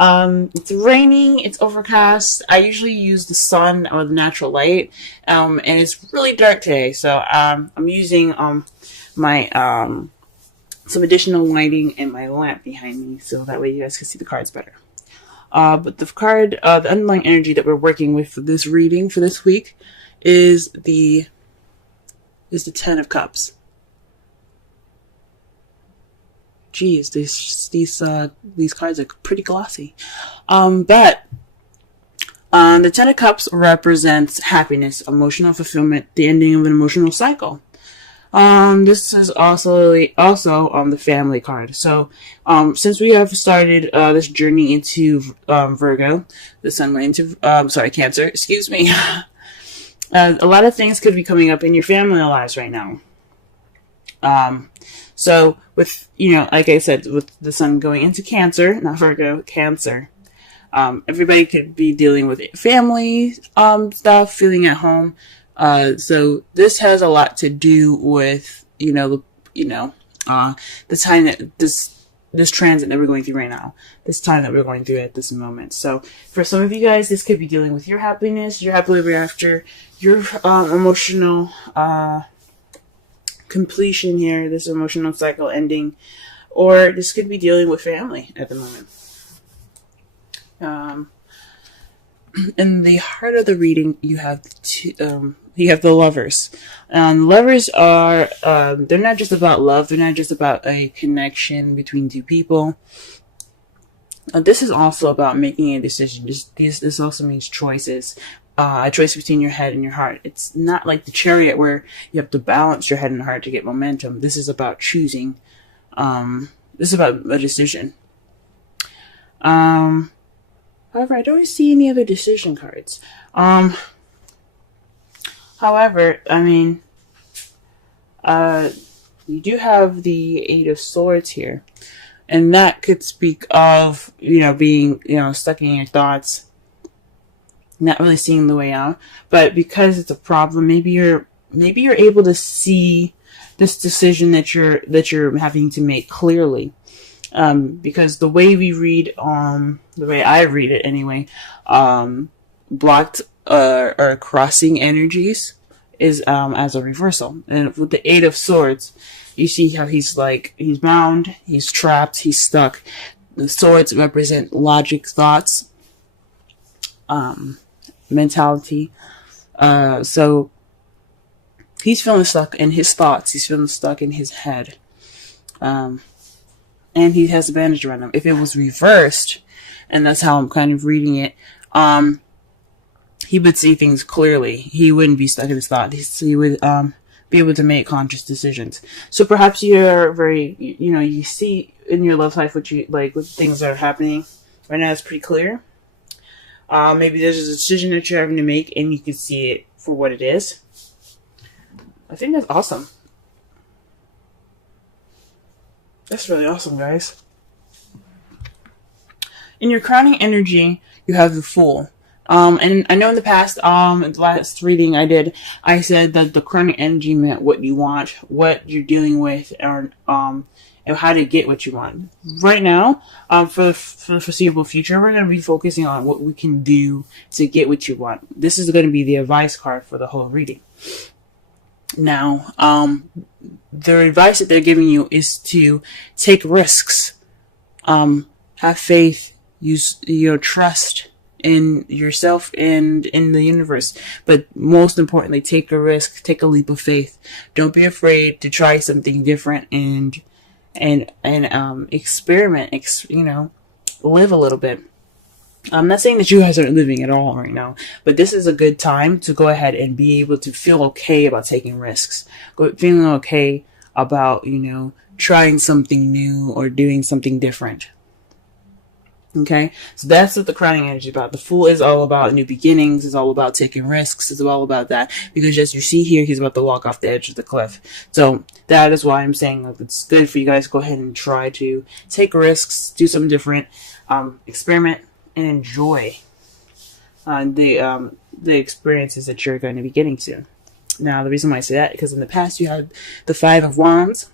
It's raining, it's overcast. I usually use the sun or the natural light, and it's really dark today. So, I'm using, my, some additional lighting and my lamp behind me, so that way you guys can see the cards better. But the underlying energy that we're working with for this reading for this week is the Ten of Cups. Geez, these cards are pretty glossy. But the Ten of Cups represents happiness, emotional fulfillment, the ending of an emotional cycle. This is also the family card. So, since we have started this journey into Virgo, the sun went into Cancer. Excuse me. A lot of things could be coming up in your family lives right now. So with, like I said, with the sun going into Cancer, not Virgo, Cancer, everybody could be dealing with family, stuff, feeling at home. So this has a lot to do with, the time that this transit that we're going through right now, this time that we're going through at this moment. So for some of you guys, this could be dealing with your happiness, your happily ever after, your, emotional, completion here, this emotional cycle ending, or this could be dealing with family at the moment. In the heart of the reading, you have the Lovers. Lovers are, they're not just about love. They're not just about a connection between two people. This is also about making a decision. This also means choices. A choice between your head and your heart. It's not like the Chariot where you have to balance your head and heart to get momentum. This is about choosing. This is about a decision. However, I don't see any other decision cards. However, you do have the Eight of Swords here. And that could speak of, being, stuck in your thoughts, not really seeing the way out. But because it's a problem, maybe you're able to see this decision that you're having to make clearly. Because the way we read, the way I read it anyway, blocked or crossing energies is as a reversal. And with the Eight of Swords, you see how he's bound, he's trapped, he's stuck. The swords represent logic, thoughts, mentality. So he's feeling stuck in his thoughts. He's feeling stuck in his head. And he has a bandage around him. If it was reversed, and that's how I'm kind of reading it, he would see things clearly. He wouldn't be stuck in his thoughts. He would be able to make conscious decisions. So perhaps you're very, you see in your love life what things that are happening right now is pretty clear. Maybe there's a decision that you're having to make and you can see it for what it is. I think that's awesome. That's really awesome, guys. In your crowning energy, you have the Fool. And I know in the past, in the last reading I did, I said that the crowning energy meant what you want, what you're dealing with, and how to get what you want. Right now, for the foreseeable future, we're going to be focusing on what we can do to get what you want. This is going to be the advice card for the whole reading. Now, the advice that they're giving you is to take risks, have faith, use trust in yourself and in the universe, but most importantly, take a risk, take a leap of faith. Don't be afraid to try something different and experiment. Live a little bit. I'm not saying that you guys aren't living at all right now, but this is a good time to go ahead and be able to feel okay about taking risks, feeling okay about trying something new or doing something different. Okay, so that's what the crowning energy is about. The Fool is all about new beginnings. It's all about taking risks. It's all about that. Because as you see here, he's about to walk off the edge of the cliff. So that is why I'm saying it's good for you guys to go ahead and try to take risks, do something different, experiment, and enjoy the experiences that you're going to be getting to. Now, the reason why I say that is because in the past you had the Five of Wands.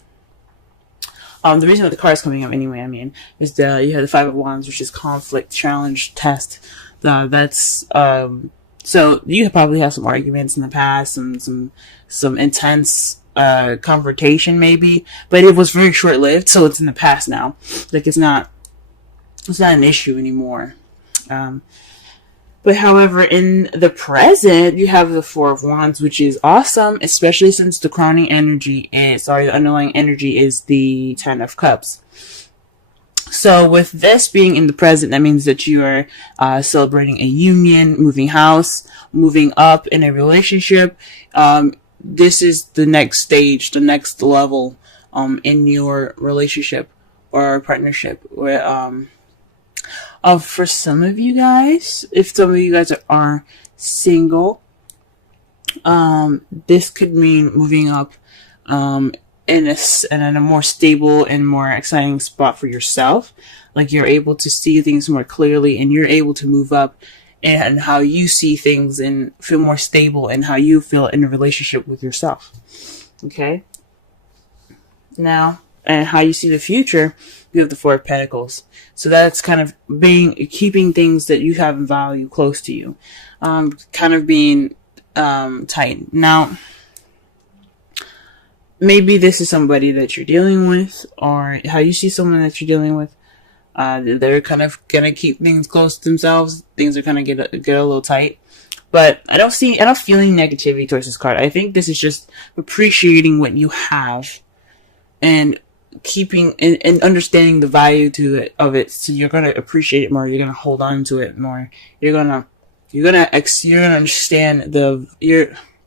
The reason that the card is coming up anyway, I mean, is you have the Five of Wands, which is conflict, challenge, test. That's so you probably have some arguments in the past, some intense confrontation maybe, but it was very short lived, so it's in the past now. Like it's not an issue anymore. But however, in the present, you have the Four of Wands, which is awesome, especially since the crowning energy the underlying energy is the Ten of Cups. So with this being in the present, that means that you are celebrating a union, moving house, moving up in a relationship. This is the next stage, the next level in your relationship or partnership. Where for some of you guys, if some of you guys are single, this could mean moving up in a more stable and more exciting spot for yourself. Like you're able to see things more clearly, and you're able to move up and how you see things and feel more stable and how you feel in a relationship with yourself. Okay? Now, and how you see the future, you have the Four of Pentacles. So that's kind of keeping things that you have in value close to you. Kind of being tight. Now, maybe this is somebody that you're dealing with, or how you see someone that you're dealing with. They're kind of gonna keep things close to themselves. Things are gonna get a little tight. But I don't feel any negativity towards this card. I think this is just appreciating what you have and keeping and understanding the value of it. So you're gonna appreciate it more. You're gonna hold on to it more. You're gonna understand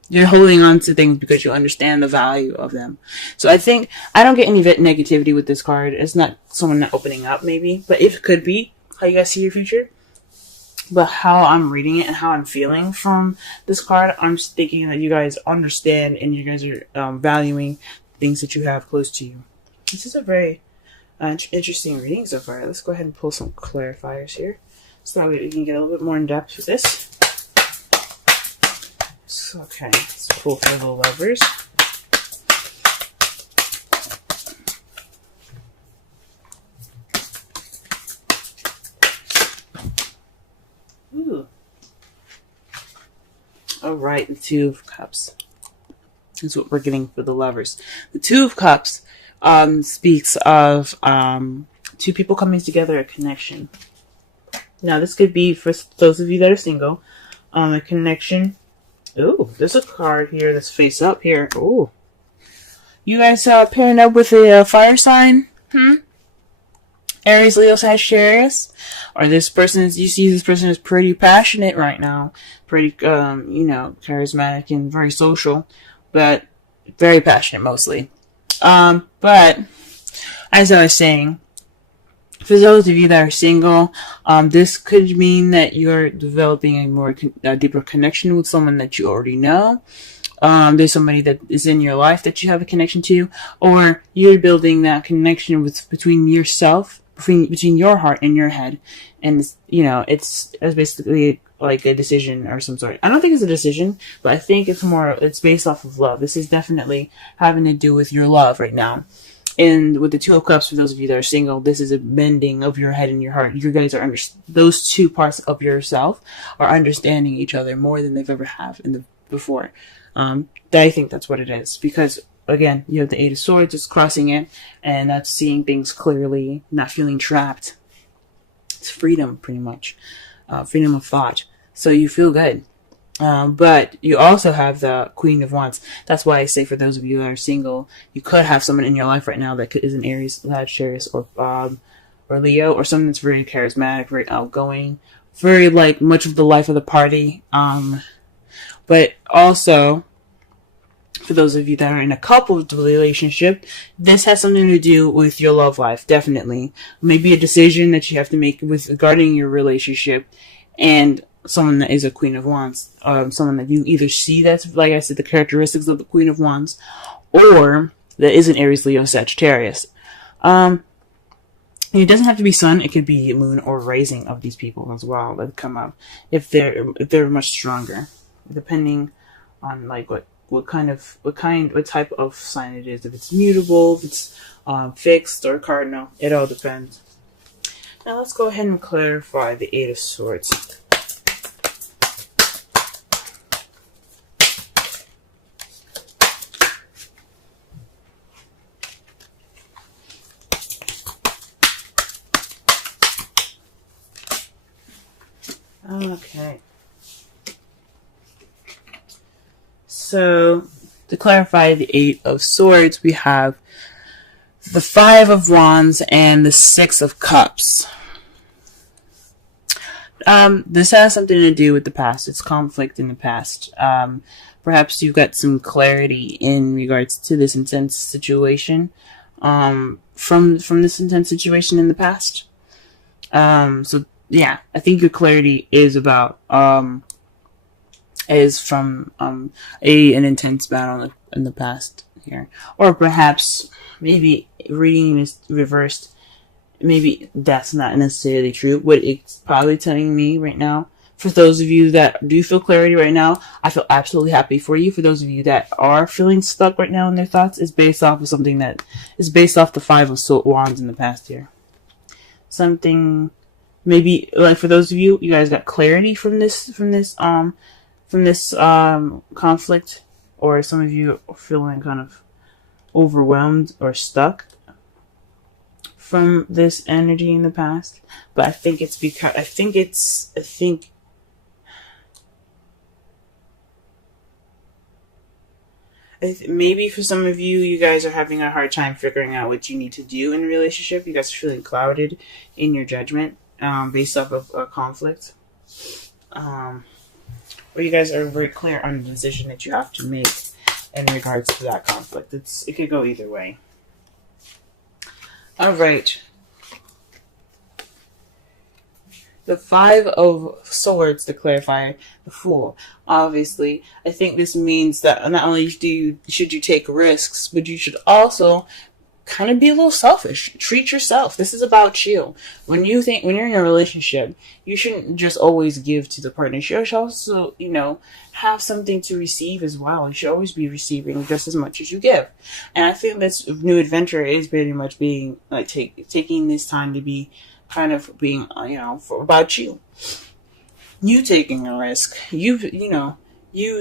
you're holding on to things because you understand the value of them. So I don't get any negativity with this card. It's not someone not opening up maybe, but it could be how you guys see your future. But how I'm reading it and how I'm feeling from this card, I'm just thinking that you guys understand and you guys are valuing things that you have close to you. This is a very interesting reading so far. Let's go ahead and pull some clarifiers here, so that we can get a little bit more in depth with this. So, okay, let's pull for the Lovers. Ooh. Alright, the Two of Cups. That's what we're getting for the Lovers. The Two of Cups speaks of two people coming together, a connection. Now, this could be for those of you that are single, a connection. Ooh, there's a card here that's face up here. Ooh. You guys pairing up with a fire sign? Aries, Leo, Sagittarius? Or you see this person is pretty passionate right now. Pretty, charismatic and very social. But very passionate mostly. But as I was saying, for those of you that are single, this could mean that you're developing a deeper connection with someone that you already know. There's somebody that is in your life that you have a connection to, or you're building that connection between yourself, between your heart and your head. And, it's basically like a decision or some sort. I don't think it's a decision, but I think it's based off of love. This is definitely having to do with your love right now. And with the Two of Cups, for those of you that are single, this is a bending of your head and your heart. You guys are those two parts of yourself are understanding each other more than they've ever have before. I think that's what it is. Because, again, you have the Eight of Swords, it's crossing it, and that's seeing things clearly, not feeling trapped. It's freedom, pretty much. Freedom of thought. So you feel good. But you also have the Queen of Wands. That's why I say for those of you that are single, you could have someone in your life right now that is an Aries, Sagittarius, or Leo, or someone that's very charismatic, very outgoing, very much of the life of the party. But also, for those of you that are in a couple relationship, this has something to do with your love life, definitely. Maybe a decision that you have to make regarding your relationship, and someone that is a Queen of Wands, someone that you either see that's, like I said, the characteristics of the Queen of Wands, or that is an Aries, Leo, Sagittarius. It doesn't have to be sun; it could be moon or rising of these people as well that come up if they're much stronger, depending on what what type of sign it is. If it's mutable, if it's fixed or cardinal, it all depends. Now let's go ahead and clarify the Eight of Swords. Okay. So, to clarify the Eight of Swords, we have the Five of Wands and the Six of Cups. This has something to do with the past. It's conflict in the past. Perhaps you've got some clarity in regards to this intense situation, from this intense situation in the past. So yeah, I think your clarity is about, is from, an intense battle in the past here. Or perhaps, maybe reading this reversed, maybe that's not necessarily true. What it's probably telling me right now, for those of you that do feel clarity right now, I feel absolutely happy for you. For those of you that are feeling stuck right now in their thoughts, it's based off of something that is based off the Five of Wands in the past here. Something, maybe, like for those of you, you guys got clarity from this conflict, or some of you are feeling kind of overwhelmed or stuck from this energy in the past. But I think it's because maybe for some of you, you guys are having a hard time figuring out what you need to do in a relationship. You guys are feeling clouded in your judgment, based off of a conflict. Or you guys are very clear on the decision that you have to make in regards to that conflict. It could go either way. Alright. The Five of Swords, to clarify, the Fool. Obviously, I think this means that not only should you take risks, but you should also kind of be a little selfish. Treat yourself. This is about you. When you're in a relationship, you shouldn't just always give to the partner. You should also, have something to receive as well. You should always be receiving just as much as you give. And I think this new adventure is pretty much being like taking this time to be kind of being, about you. You taking a risk. You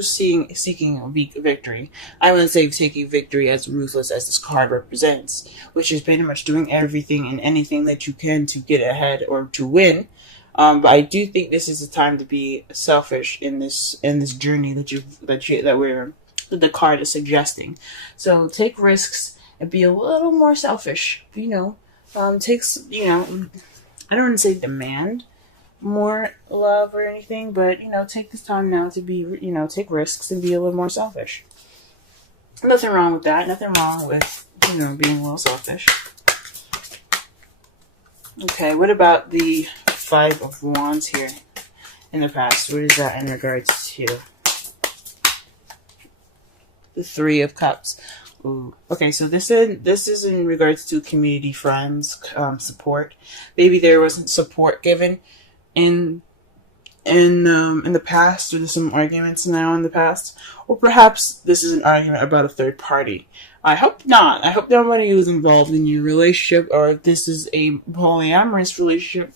seeking a victory. I wouldn't say taking victory as ruthless as this card represents, which is pretty much doing everything and anything that you can to get ahead or to win. But I do think this is a time to be selfish in this journey that the card is suggesting. So take risks and be a little more selfish. I don't want to say demand more love or anything, but take this time now to be, take risks and be a little more selfish. Nothing wrong with that. Nothing wrong with, being a little selfish. Okay, what about the Five of Wands here in the past? What is that in regards to? The Three of Cups. Ooh. Okay, so this is in regards to community, friends, support. Maybe there wasn't support given in the past, or there's some arguments now in the past, or perhaps this is an argument about a third party. I hope not. I hope nobody was involved in your relationship, or if this is a polyamorous relationship,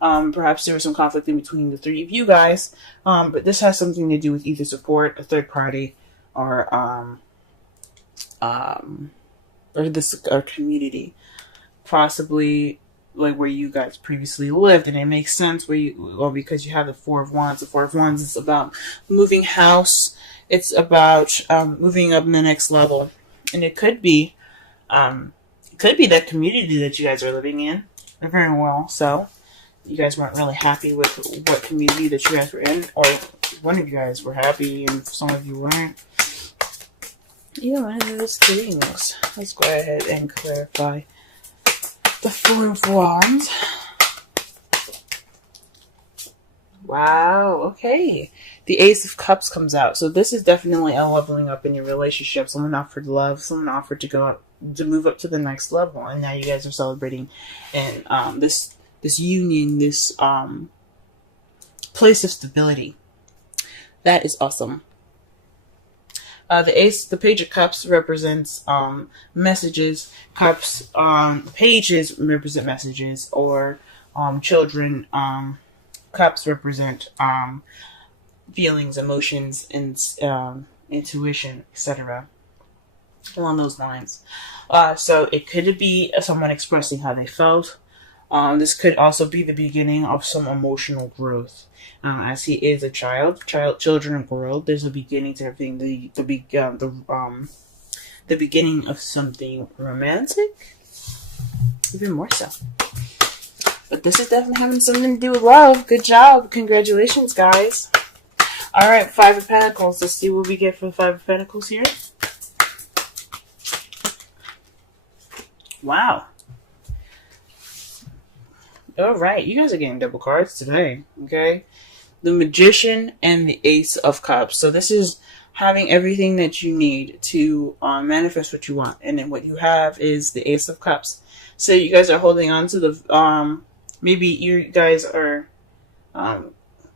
perhaps there was some conflict in between the three of you guys. But this has something to do with either support, a third party, or community, possibly like where you guys previously lived. And it makes sense because you have the Four of Wands. The Four of Wands is about moving house. It's about moving up in the next level, and it could be that community that you guys are living in. Very well, so you guys weren't really happy with what community that you guys were in, or one of you guys were happy and some of you weren't. One of those things. Let's go ahead and clarify the Four of Wands. Wow, okay. The Ace of Cups comes out. So this is definitely a leveling up in your relationship. Someone offered love. Someone offered to move up to the next level. And now you guys are celebrating and this union, this place of stability. That is awesome. The Page of Cups represents messages. Cups, pages represent messages, or children. Cups represent feelings, emotions, and intuition, etc. Along those lines. So it could be someone expressing how they felt. This could also be the beginning of some emotional growth. As he is a children grow. There's a beginning to everything. The beginning of something romantic, even more so. But this is definitely having something to do with love. Good job, congratulations, guys. All right, Five of Pentacles. Let's see what we get for the Five of Pentacles here. Wow. All right, you guys are getting double cards today, okay? The Magician and the Ace of Cups. So this is having everything that you need to manifest what you want. And then what you have is the Ace of Cups. So you guys are holding on to the, maybe you guys are, I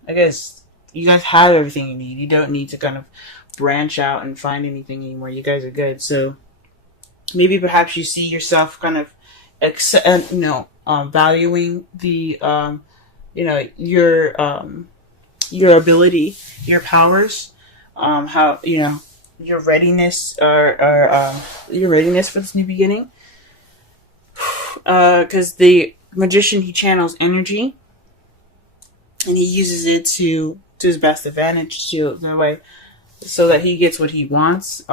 guess, you guys have everything you need. You don't need to kind of branch out and find anything anymore. You guys are good. So maybe perhaps you see yourself kind of valuing the, your ability, your powers, how, your readiness, your readiness for this new beginning. Because the Magician, he channels energy, and he uses it to his best advantage, to the way, so that he gets what he wants.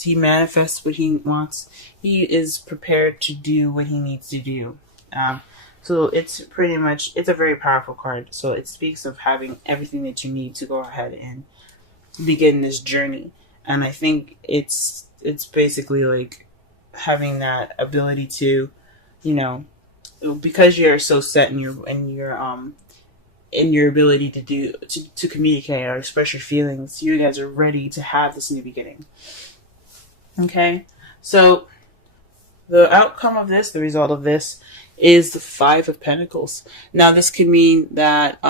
He manifests what he wants. He is prepared to do what he needs to do. So it's pretty much, it's a very powerful card. So it speaks of having everything that you need to go ahead and begin this journey. And I think it's basically like having that ability to, because you're so set in your ability to communicate or express your feelings, you guys are ready to have this new beginning. Okay, so the outcome of this, the result of this, is the Five of Pentacles. Now, this could mean that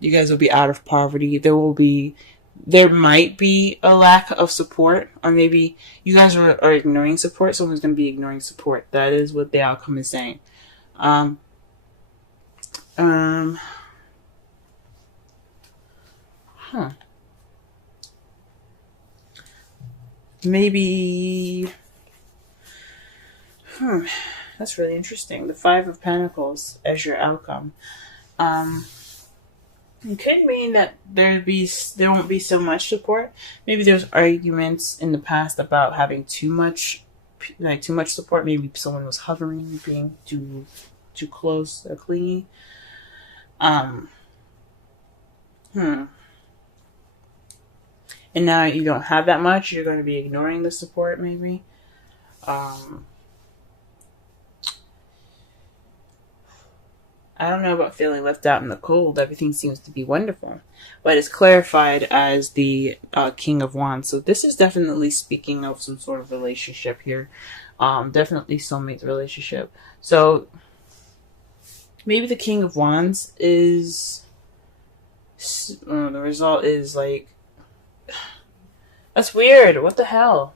you guys will be out of poverty. There might be a lack of support, or maybe you guys are ignoring support. Someone's going to be ignoring support. That is what the outcome is saying. Maybe. That's really interesting. The Five of Pentacles as your outcome. It could mean that there won't be so much support. Maybe there's arguments in the past about having too much support. Maybe someone was hovering, being too close or clingy. And now you don't have that much. You're going to be ignoring the support, maybe. I don't know about feeling left out in the cold. Everything seems to be wonderful. But it's clarified as the King of Wands. So this is definitely speaking of some sort of relationship here. Definitely soulmate relationship. So maybe the King of Wands is... the result is like... That's weird. What the hell?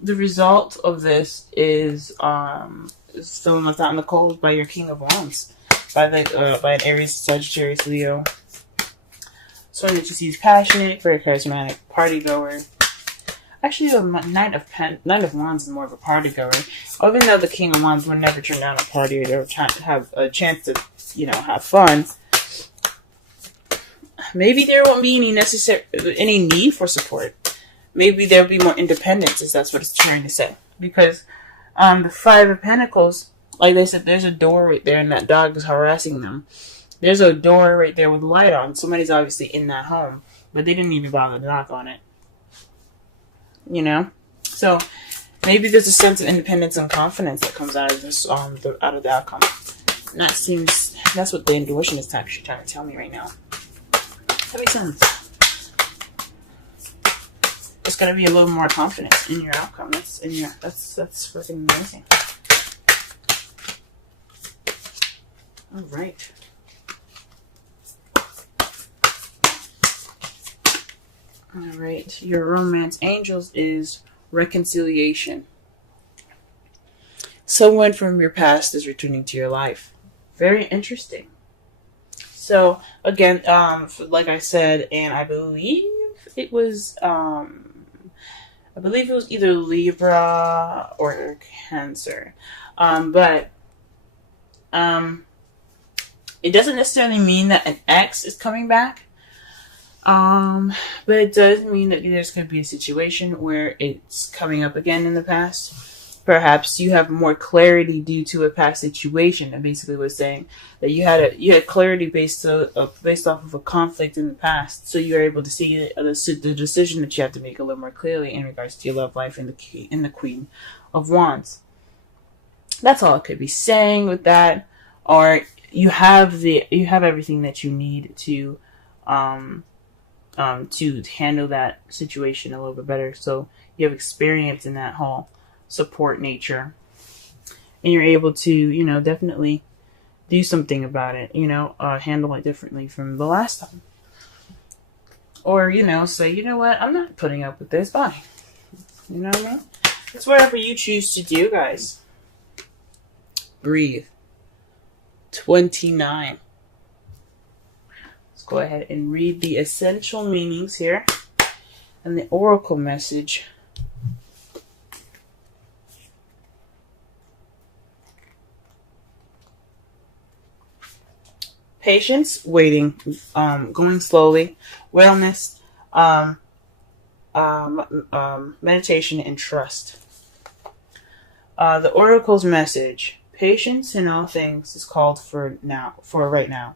The result of this is feeling left out in the cold by your King of Wands, by an Aries, Sagittarius, Leo. Someone that you see is passionate, very charismatic, party goer. Actually, the Knight of Wands is more of a party goer. Even though the King of Wands would never turn down a party or have a chance to, have fun. Maybe there won't be any need for support. Maybe there'll be more independence, if that's what it's trying to say. Because the Five of Pentacles, like they said, there's a door right there and that dog is harassing them. There's a door right there with light on. Somebody's obviously in that home, but they didn't even bother to knock on it. So maybe there's a sense of independence and confidence that comes out of this, out of the outcome. And that's what the intuition is trying to tell me right now. That makes sense. It's gonna be a little more confidence in your outcome. That's freaking amazing. All right. All right. Your romance angels is reconciliation. Someone from your past is returning to your life. Very interesting. So again, like I said, and I believe it was, either Libra or Cancer, but it doesn't necessarily mean that an ex is coming back. But it does mean that there's going to be a situation where it's coming up again in the past. Perhaps you have more clarity due to a past situation. And basically was saying that you had clarity based off of a conflict in the past, so you are able to see the decision that you have to make a little more clearly in regards to your love life in the Queen of Wands. That's all I could be saying with that. Or you have everything that you need to handle that situation a little bit better. So you have experience in that whole support nature, and you're able to, definitely do something about it, handle it differently from the last time. Or, say, you know what, I'm not putting up with this, bye. You know what I mean? It's whatever you choose to do, guys. Breathe. 29. Let's go ahead and read the essential meanings here and the oracle message. Patience, waiting, going slowly, wellness, meditation, and trust. The oracle's message: patience in all things is called for right now.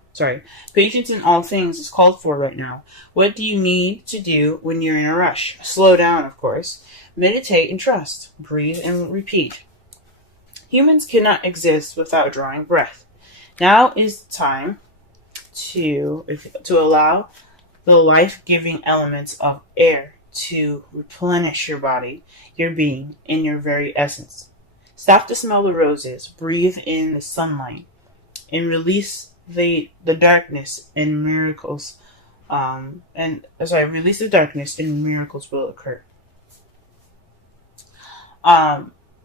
Patience in all things is called for right now. What do you need to do when you're in a rush? Slow down, of course. Meditate and trust. Breathe and repeat. Humans cannot exist without drawing breath. Now is the time to allow the life-giving elements of air to replenish your body, your being, and your very essence. Stop to smell the roses, breathe in the sunlight, and release the darkness, and miracles. Release the darkness, and miracles will occur.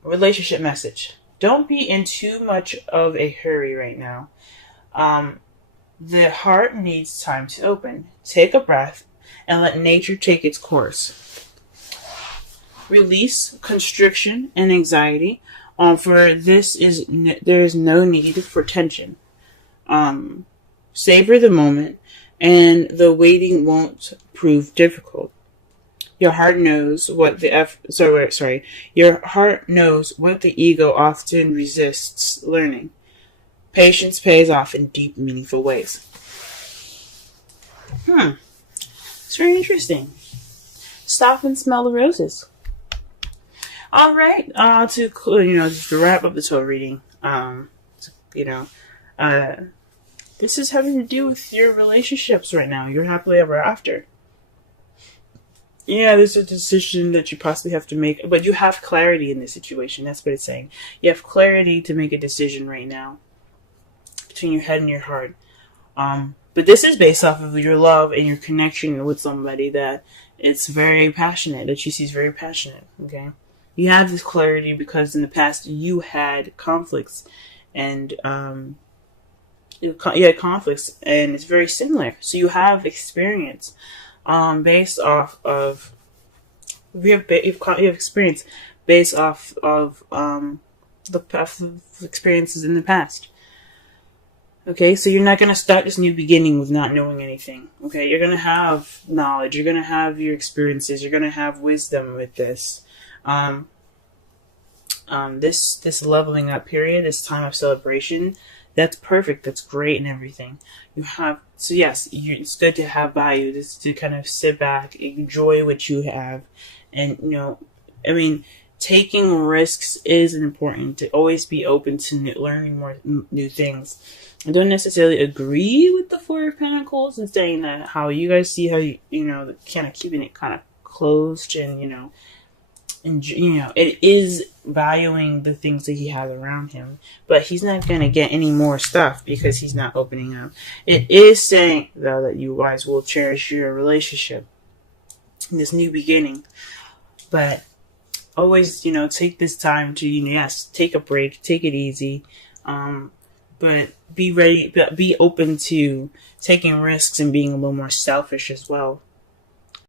Relationship message: don't be in too much of a hurry right now. The heart needs time to open. Take a breath and let nature take its course. Release constriction and anxiety. For this there is no need for tension. Savor the moment, and the waiting won't prove difficult. Your heart knows what Your heart knows what the ego often resists learning. Patience pays off in deep, meaningful ways. It's very interesting. Stop and smell the roses. All right. Just to wrap up the Torah reading. This is having to do with your relationships right now. You're happily ever after. Yeah, there's a decision that you possibly have to make, but you have clarity in this situation. That's what it's saying. You have clarity to make a decision right now between your head and your heart. But this is based off of your love and your connection with somebody that it's very passionate, that you see is very passionate. Okay, you have this clarity because in the past you had conflicts, and you had conflicts, and it's very similar. So you have experience based off of you have experience based off of the past experiences in the past. Okay, so you're not going to start this new beginning with not knowing anything. Okay, you're going to have knowledge. You're going to have your experiences. You're going to have wisdom with this. This leveling up period, this time of celebration, that's perfect. That's great and everything. It's good to have value. Just to kind of sit back, enjoy what you have, and taking risks is important. To always be open to learning more new things. I don't necessarily agree with the Four of Pentacles and saying that how you guys see how kind of keeping it kind of closed, and it is valuing the things that he has around him, but he's not going to get any more stuff because he's not opening up. It is saying though that you guys will cherish your relationship. this new beginning. But always, take this time to, yes, take a break, take it easy. But be ready, be open to taking risks and being a little more selfish as well.